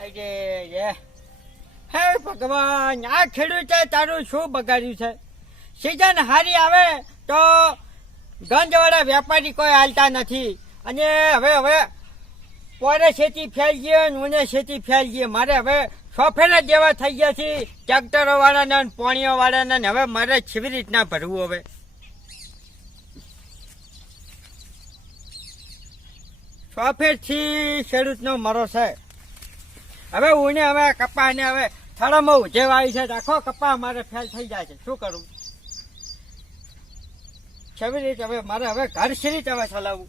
અરે રે હે ભગવાન, આ ખેડૂતે તારું શું બગાડ્યું છે? સિઝન હારી આવે તો ગંજવાળા વેપારી કોઈ હાલતા નથી. અને હવે હવે પોરે ખેતી ફેલજીએ ને ઊને ખેતી ફેલજીએ મારે હવે સોફેના જેવા થઈ ગયા છે ટ્રેક્ટરો વાળાને પોણીઓ વાળાને હવે મારે કેવી રીતના ભરવું હવે. સોફેરથી ખેડૂતનો મરો છે. હવે ઉને હવે કપા ને હવે જે આવી છે. આખો કપા મારે ફેલ થઈ જાય છે. શું કરું? છવી રીતે? હવે મારે હવે ઘર શ્રી હવે ચલાવવું?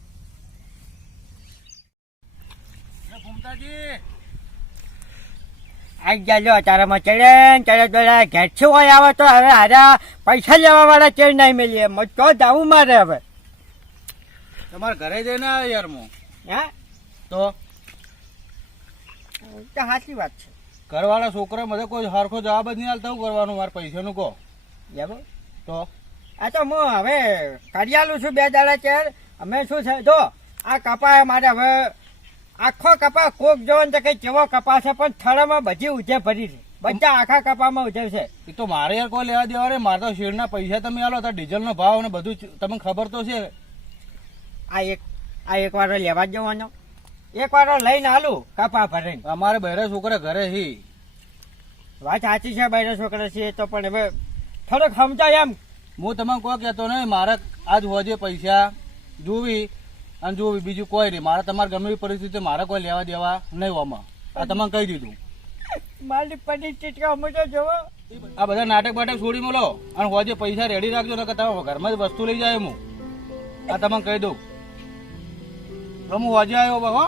આઈ ગયા લો તારામાં ચડે ને ચડે ચડે. ઘેર છું હોય આવે તો હવે હારા પૈસા લેવા વાળા ચેડ નહીં મેલીએ મજ તો જવું મારે હવે. તમારે ઘરે જઈને આવે યાર હું. હે? તો? તો સાચી વાત છે. ઘરવાળા છોકરા મને કોઈ સરખો જવાબ જ નહીં હાલતા હું કરવાનું મારે પૈસાનું કહો. બરાબર તો? આ તો હું હવે કરિયાલું છું બે દાડા ચાર. અમે શું છે? જો આ કપા મારે હવે આખો કપા કોક જોવો ને તો કઈ કેવો કપા છે પણ થળામાં બધી ઉજે ભરી છે બધા આખા કપામાં ઉજવ છે. એ તો મારે યાર કોઈ લેવા દેવા રે. મારે તો શેરના પૈસા તમે આલો તો ડીઝલનો ભાવ અને બધું તમને ખબર તો છે. આ એક આ એક વાર લેવા જ જવાનો. એક વાર લઈને હાલું કપા ભરીને. અમારે બહેરા છોકરા ઘરે હી. વાત સાચી છે બહેરા છોકરા છે તો પણ હવે થોડોક સમજાય એમ. હું તમને કોઈ કહેતો નહીં મારે આજ હોજે પૈસા જોવી અને જોવી બીજું કોઈ નહીં. મારે તમારે ગમે એવી પરિસ્થિતિ મારે કોઈ લેવા દેવા નહીં આમાં. આ તમને કહી દીધું. મારી પડી ચીટકા મૂકો જોવો. આ બધા નાટક બાટક છોડી મળો અને હોજે પૈસા રેડી રાખજો નકર તમે ઘરમાં જ વસ્તુ લઈ જાય હું. આ તમને કહી દઉં. હું હોજે આવ્યો બહો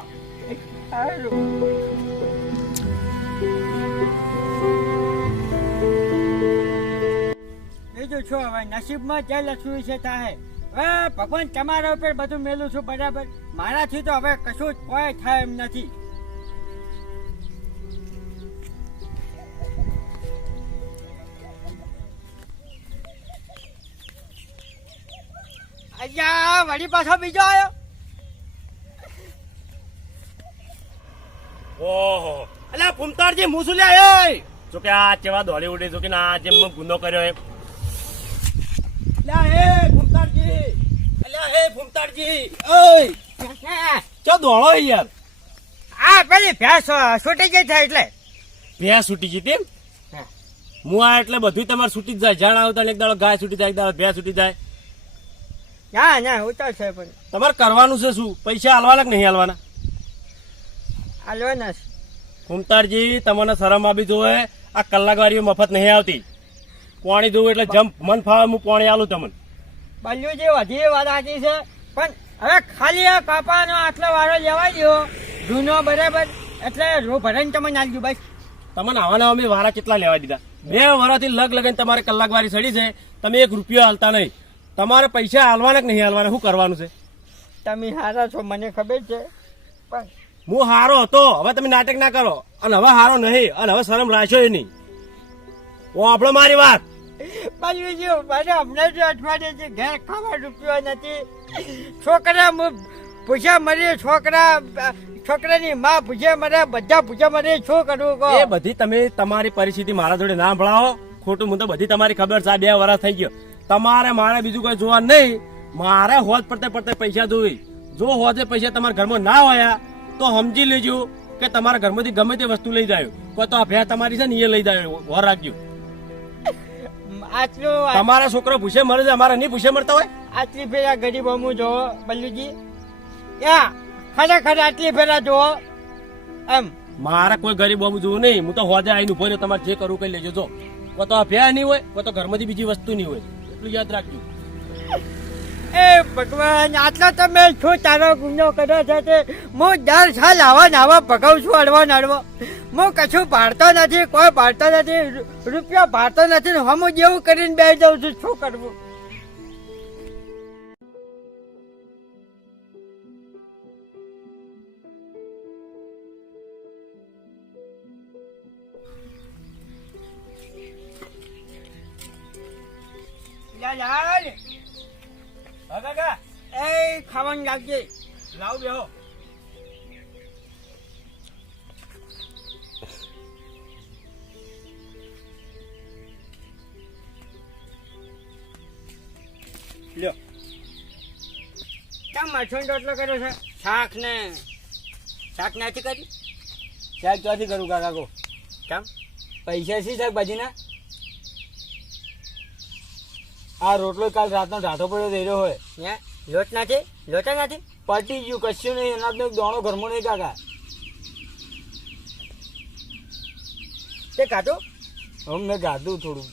બીજું છો હવે? નસીબમાં જે લખ્યું છે થાય હવે ભગવાન તમારા ઉપર બધું મેલું છું, બરાબર? મારાથી તો હવે કશું જ કોઈ થાય એમ નથી. અહીંયા વળી પાછો બીજો આવ્યો ઓહો ફૂમતાડજી હું શું લ્યા એ જો કે આ કેવા દોડી ઉડી જો કે ના જેમ મેં ગુનો કર્યો એ લ્યા હે ફૂમતાડજી લ્યા હે ફૂમતાડજી ઓય. ચો દોડો યાર. આ પેલી ભેંસ છૂટી ગઈ છે એટલે. ભેંસ છૂટી ગઈ તેમ? હા. હું આ એટલે બધું તમારે છૂટી જાય. જાણ આવતા એક દાડો ગાય છૂટી જાય એક દાડો ભેંસ છૂટી જાય. ના ના ઉતાર તો છે પણ. તમારે કરવાનું છે શું? પૈસા હાલવાના કે નહીં હાલવાના? હાલવા ના ફૂમતાડજી તમને શરમ આવી જોવે આ કલાકવારીઓ મફત નહીં આવતી. પાણી જોવું એટલે જમ મન ફાવે હું પાણી આલું તમને. બલ્યું જે વધી વાત સાચી છે પણ હવે ખાલી આ કાપાનો આટલો વારો લેવા દો જૂનો બરાબર એટલે રૂ ભરાઈને તમને આલજો બસ. તમને આવાના અમે વારા કેટલા લેવા દીધા? બે વારાથી લગ લગન તમારે કલાકવારી સડી છે તમે એક રૂપિયો હાલતા નહીં. તમારે પૈસા હાલવાના કે નહીં હાલવાના શું કરવાનું છે? તમે હારા છો મને ખબર છે પણ હું હારો હતો. હવે તમે નાટક ના કરો. અને હવે હારો નહીં. અને હવે શરમ રાખ્યો નહીં. હું આપણો મારી વાત. બલ્યું જે મારે હમણાં જ અઠવાડિયે છે ઘેર ખાવા રૂપિયો નથી. છોકરા પૂછ્યા મરી છોકરા છોકરાની માં પૂછ્યા મરે બધા પૂછ્યા મરે શું કરવું કહો? એ બધી તમે તમારી પરિસ્થિતિ મારા જોડે ના ભણાવો. ખોટું હું તો બધી તમારી ખબર છે. બે વર્ષ થઈ ગયો. તમારે મારે બીજું કોઈ જોવા નહીં. મારે હોજ પડતે પડતે પૈસા જોવી. જો હોજે પૈસા તમારા ઘરમાં ના હોયા તો સમજી લેજો કે તમારા ઘરમાંથી ગમે તે વસ્તુ લઈ જાય કોઈ તો આ ભેં તમારી છે ને એ લઈ જાય ઘર રાખજો. તમારા છોકરો ભૂસે મરે છે અમારા નહીં ભૂસે મરતા હોય? આટલી ફેરા ગરીબ અમુ જો બલ્લુજી. ખરેખર આટલી ફેરા જો એમ. મારે કોઈ ગરીબ અમુ જોવું નહીં. હું તો હોજે આવીને ઊભો રહ્યો. તમારે જે કરવું કઈ લેજો જો. કોઈ તો આ ભેં નહીં હોય કોઈ તો ઘરમાંથી બીજી વસ્તુ નહીં હોય. એટલું યાદ રાખજો. ભગવાન, આટલો તમે શું તારો ગુનો કર્યો છે તે? હું દર સાલ આવા નાવા ભગાવું છું, અડવા નડવા હું કશું પાડતો નથી, કોઈ પાડતો નથી રૂપિયા પાડતો નથી હું જેવું કરીને બેસી જાઉં છું, શું કરવું? Yeah. હા કાકા એ ખાવાનું લાગજે લાવ બેહો. લ્યો. કેમ મરચો રોટલો કર્યો છે? શાક ને શાક નથી કરી શાક ચોથી કરું કાકા કો? કેમ? પૈસા શી શાકભાજીના? આ રોટલો કાલ રાતનો ઢાઢો પડ્યો થઈ રહ્યો હોય. હે? લોટ નથી? લોટ નથી? પટી ગયું કશું નહીં એના દોણો ઘરમાં નહીં કાકા. તે કાઢું મેં ગાધું થોડું.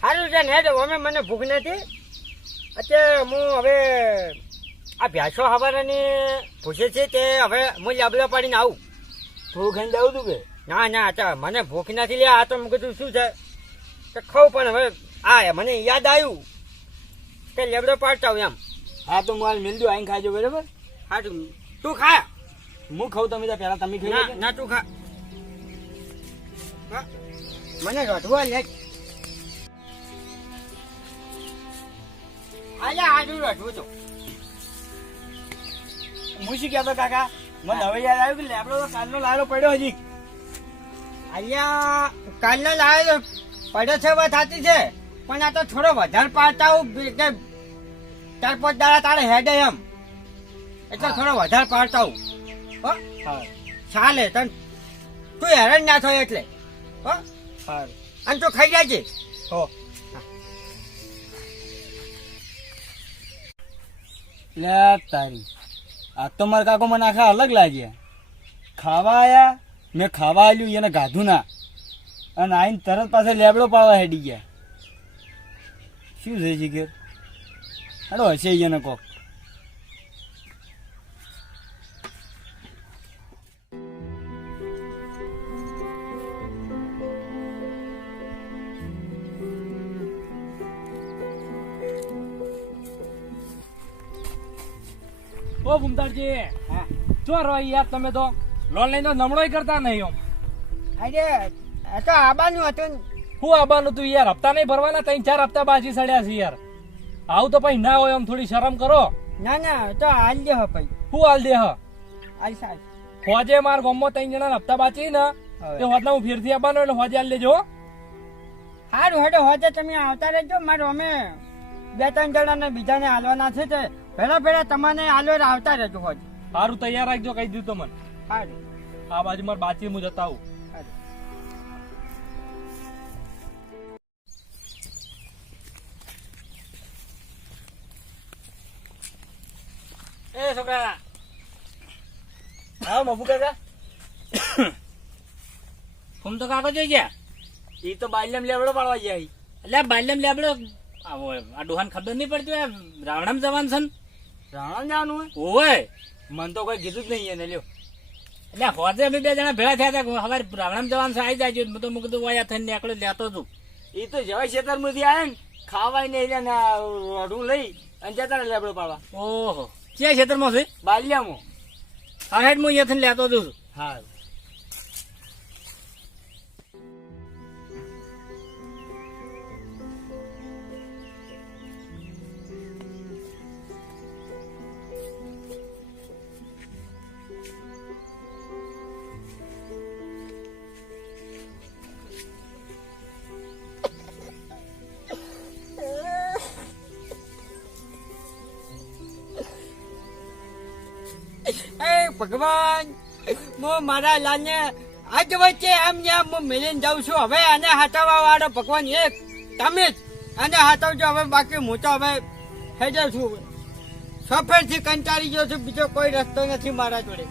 સારું છે ને તો અમે મને ભૂખ નથી. અત્યારે હું હવે આ ભેંસો હવારાની પૂછે છે તે હવે હું લાબલો પાડીને આવું. થોડું ખાઈને જાઉં તું કે? ના ના અચ્છા મને ભૂખ નથી લે આ તો મૂકું શું છે? તો ખાઉં પણ હવે આ મને યાદ આવ્યું. કે લેબડો પાડતા હું એમ. હા તો માલ મિલ દો આઈને ખાજો બરાબર? હા તું ખા. હું ખાઉં તમે પહેલા તમે ખાઈ ના તું ખા. મને રઢવા લે. આજા આજુ રઢવું તો. હું શું કહેતો કાકા મને હવે યાદ આવ્યું કે લેબડો તો કાલનો લારો પડ્યો હજી. અહીંયા કાલનો લારો પડ્યો છે વાત સાચી છે. પણ આ તો થોડો વધારે પાડતા હું કે ચાર પાંચ દાડા તારે હેડે એમ. એટલે થોડો વધારે પાડતા હું હો? હા. ચાલે તન તું હેરાન ના થાય એટલે. હો? હા. અને તું ખાઈ જાય છે હો. લે તારી. આ તો મારા કાકો મને આખા અલગ લાગ્યા ખાવા આયા મેં ખાવા આવ્યું એને ગાધું ના. અને આઈને તરત પાસે લેબડો પાડવા હેડી ગયા. શું છે જીગર હાડો હશે એને કોક ઓ ભૂમતાળજી હા. જો રહો યાર તમે તો લોન લઈને તો નમણોય કરતા નહીં એમ. અરે તો આબાનું હતું. હું આવવાનું તું યાર હપ્તા નહીં ભરવાના ત્રણ ચાર હપ્તા બાજી સડ્યા છે યાર. આવું તો પછી ના હોય એમ થોડી શરમ કરો. ના ના તો હાલ દે ભાઈ. હું હાલ દે હાલ માર ગામમાં ત્રણ જણા હપ્તા બાચી ને તે હોજના હું ફેરથી આવવાનો એટલે હોજે હાલ લેજો સારું હેડો હોજે તમે આવતા રહેજો. મારે અમે બે ત્રણ જણાને બીજાને હાલવાના છે તે. પેલા ભેળા તમને હાલો આવતા રહેજો હોજ. સારું તૈયાર રાખજો કહી દીધું મને. સારું આ બાજુ મારે બાચી હું જતા આવું. મફુ કાકા ફોમ તો કાકો જોઈ ગયા? એ તો બાલ્યમ લેબડો પાડવા ગયા એટલે બાલ્યમ લેબડો? આવો આ ડોહાન ખબર નહીં પડતી હોય રાવણામ જવાન છે ને? જવાનું હોય? ઓય તો કોઈ કીધું જ નહીં એને લ્યો. એટલે હોજે અમે બે જણા ભેળા થયા હતા હવે રાવણામ જવાન છે આવી જાય હું તો મું કીધું વાયા થઈને નીકળ્યો લેતો હતું એ તો જવાય ખેતરમાંથી આયા ને ખાવાય ને એને લઈ અને જતા લેબડો પાડવા. ઓહો. ક્યાં ક્ષેત્રમાં છે? બાલિયામાં. હા હેડ હું અહીંયાથી લેતો જઉં છું. હા. ભગવાન, હું મારા લાલને આજ વચ્ચે આમ જેમ હું મિલીને જાઉં છું, હવે આને હાથવા વાળો ભગવાન એક, તમે જ આને હાથવજો, હવે બાકી હું તો હવે હેડે છું. સફેરથી કંટાળી ગયો છું, બીજો કોઈ રસ્તો નથી મારા જોડે.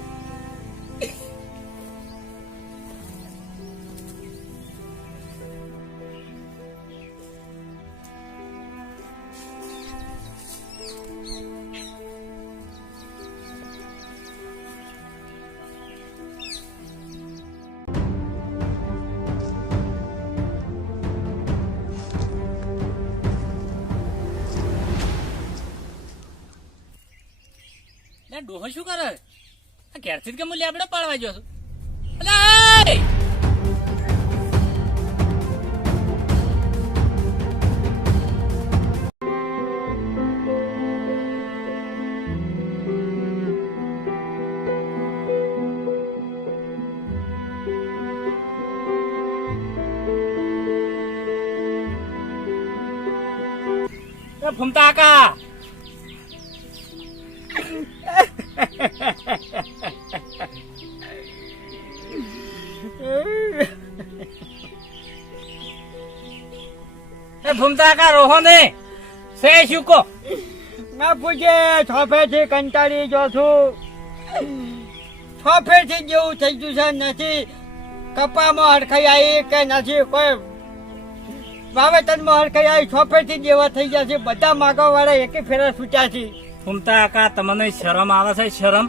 ઘેરથી કે મૂલ્ય આપણે પાડવા ગયો છું. અલે ફમતા કા ફૂમતા કા રોહો ને સે શું કો ના પૂછે છોફેથી કંટાળી જો છું. છોફેથી જેવું થઈ ગયું છે નથી. કપામાં હડખાઈ આવી કે નથી કોઈ વાવેતરમાં હડખાઈ આવી છોફેથી જેવા થઈ ગયા છે. બધા માગવા વાળા એકે ફેરા છૂટ્યા છે. ફૂમતા કાકા તમને શરમ આવે છે શરમ?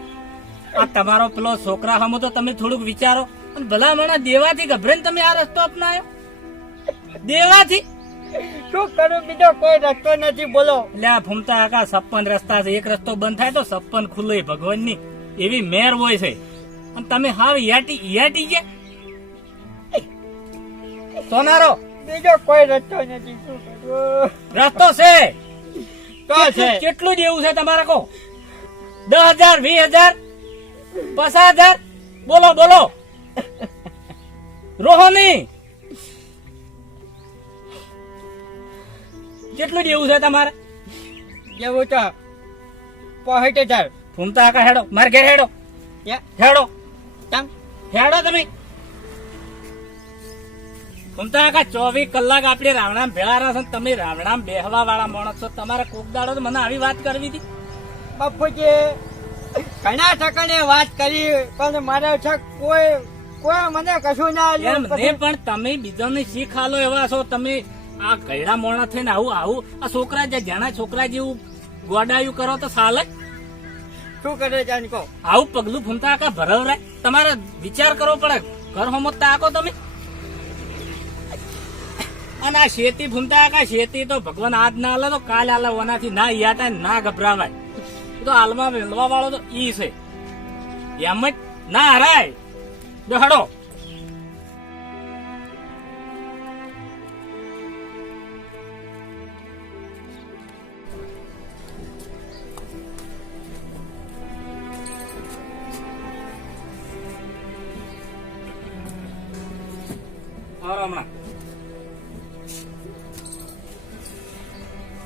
આ તમારો પેલો છોકરા હમો તો તમે થોડુંક વિચારો. ભલા મણા દેવાથી ગભરાઈને તમે આ રસ્તો અપનાયો દેવાથી? શું કરું? બીજો કોઈ રસ્તો નથી બોલો. લે ફૂમતા આકા સપ્પન રસ્તા છે. એક રસ્તો બંધ થાય તો સપ્પન ખુલ્લે ભગવાનની. એવી મેર હોય છે. અને તમે હાવ યાટી યાટી ગયા? સોનારો. બીજો કોઈ રસ્તો નથી શું કરું? રસ્તો છે. તો છે. કેટલું દેવું છે તમારે કહો દસ હજાર વીસ હજાર પચાસ હજાર? બોલો બોલો. રોહની કેટલું દેવું છે તમારે? જેવું તો પોઈન્ટ હજાર ફૂમતા આકા હેડો. મારે ઘેર હેડો. હેડો. તમ હેડો તમે. ફૂમતા આકા ચોવીસ કલાક આપણે રાવણામ ભેળા રહ્યા છો તમે રાવણામ બેહવા વાળા માણસ છો. તમારે કોક દાડો તો મને આવી વાત કરવી હતી. બાપુજી ઘણા ઠકાણે વાત કરી પણ મારે છે કોઈ કોઈ મને કશું ના. પણ તમે બીજાને શીખ આલો એવા છો. તમે આ ગયડા મોણા થઈને આવું આવું. આ છોકરા જે જાણા છોકરા જેવું ગોડાયું કરો તો સાલે. શું કરે કહો આવું પગલું ફૂમતા આકા ભરવરાય તમારે વિચાર કરવો પડે. ઘર હોમત તાકો તમે. અને આ શેતી ફૂમતા આખા શેતી તો ભગવાન આજ ના આલે તો કાલ આલે ઓનાથી ના યાતા ના ગભરાવાય. તો હાલમાં વેલવા વાળો તો ઈ છે. એમ જ ના હરાય. જો હડો.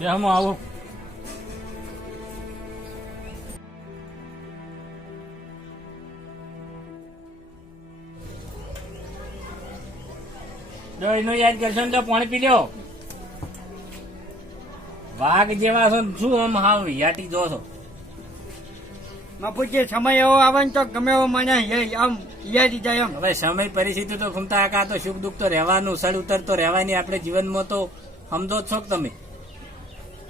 હમો આવો. એનું યાદ કરશો ને તો પાણી પી લ્યો. વાઘ જેવા છો શું આમ હાવ યાટી જો છો? બાપુજી સમય એવો આવે ને તો ગમે એવો મને આમ યાદ જાય એમ. હવે સમય પરિસ્થિતિ તો ઘૂમતા આકા તો સુખ દુઃખ તો રહેવાનું સડ ઉતર તો રહેવાની આપણે જીવનમાં તો સમજો જ છો તમે?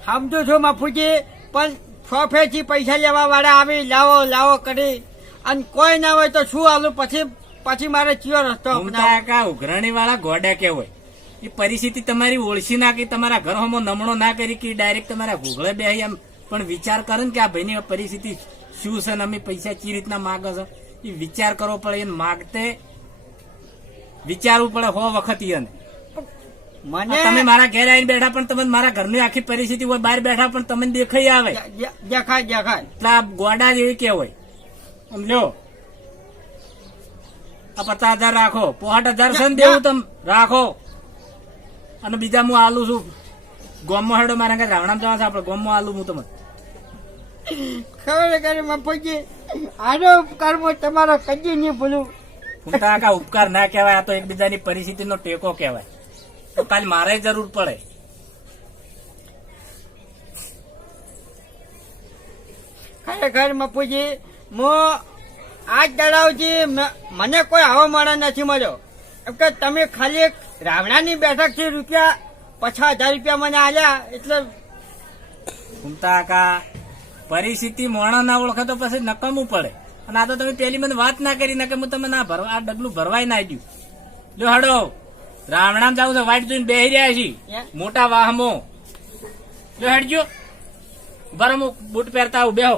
સમજુ છું બાપુજી પણ છોફેથી પૈસા લેવા વાળા આવી લાવો લાવો કરી. અને કોઈ ના હોય તો શું આલું? પછી પછી મારે ચિયો રસ્તો ઉઘરાણી વાળા ગોડા હોય? એ પરિસ્થિતિ તમારી ઓળખી ના કે તમારા ઘર હોમો નમણો ના કરી કે ડાયરેક્ટ તમારા ઘૂઘળે બે એમ પણ વિચાર કરે ને કે આ ભાઈની પરિસ્થિતિ શું છે ને અમે પૈસા કઈ રીતના માગે છે? એ વિચાર કરવો પડે એને માગતે વિચારવું પડે હો વખત એને. મને તમે મારા ઘેર આવીને બેઠા પણ તમને મારા ઘરની આખી પરિસ્થિતિ હોય બહાર બેઠા પણ તમને દેખાઈ આવે. દેખાય દેખાય. એટલે આ ગોડા જેવી કેવાય લ્યો આ પચાસ હજાર રાખો. પોહાટ હજાર છે ને દેવું તમે રાખો. અને બીજા હું આલું છું. ગોમમાં હેડો મારા ઘરે રાવણામ જવા છે આપણે. ગોમમાં આલું હું તમને. ખબર કરે બાપુજી આનો ઉપકાર હું તમારો કદી નહીં ભૂલું ઉપકાર ના કહેવાય આ તો એકબીજાની પરિસ્થિતિનો ટેકો કહેવાય. તો કાલ મારે જરૂર પડે. ખરેખર મપુજી હું આજ દડાવજી મ- મને કોઈ આવો મળે નથી મળ્યો. એમ કે તમે ખાલી રાવણાની રાવણાની બેઠકથી રૂપિયા પચાસ હજાર રૂપિયા મને આલ્યા એટલે ઘૂમતા કા પરિસ્થિતિ મોણા ના ઓળખે તો પછી નકામવું પડે. અને આ તો તમે પેલી મને વાત ના કરી ના કે હું તમે ના ભરવા આ ડગલું ભરવાય ના આવ્યું જો હડો. રાવણામ જાવ છે વાઈટ જોઈને બેહી રહ્યા છીએ. મોટા વાહમો. જો હેડજો. બરાબર હું બૂટ પહેરતા આવું બેહો.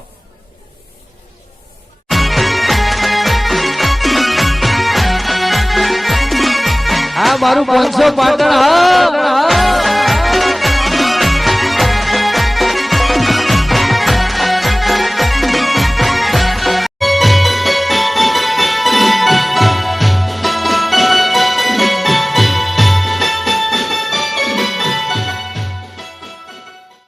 આ મારું પાંચસો પાટણ હા.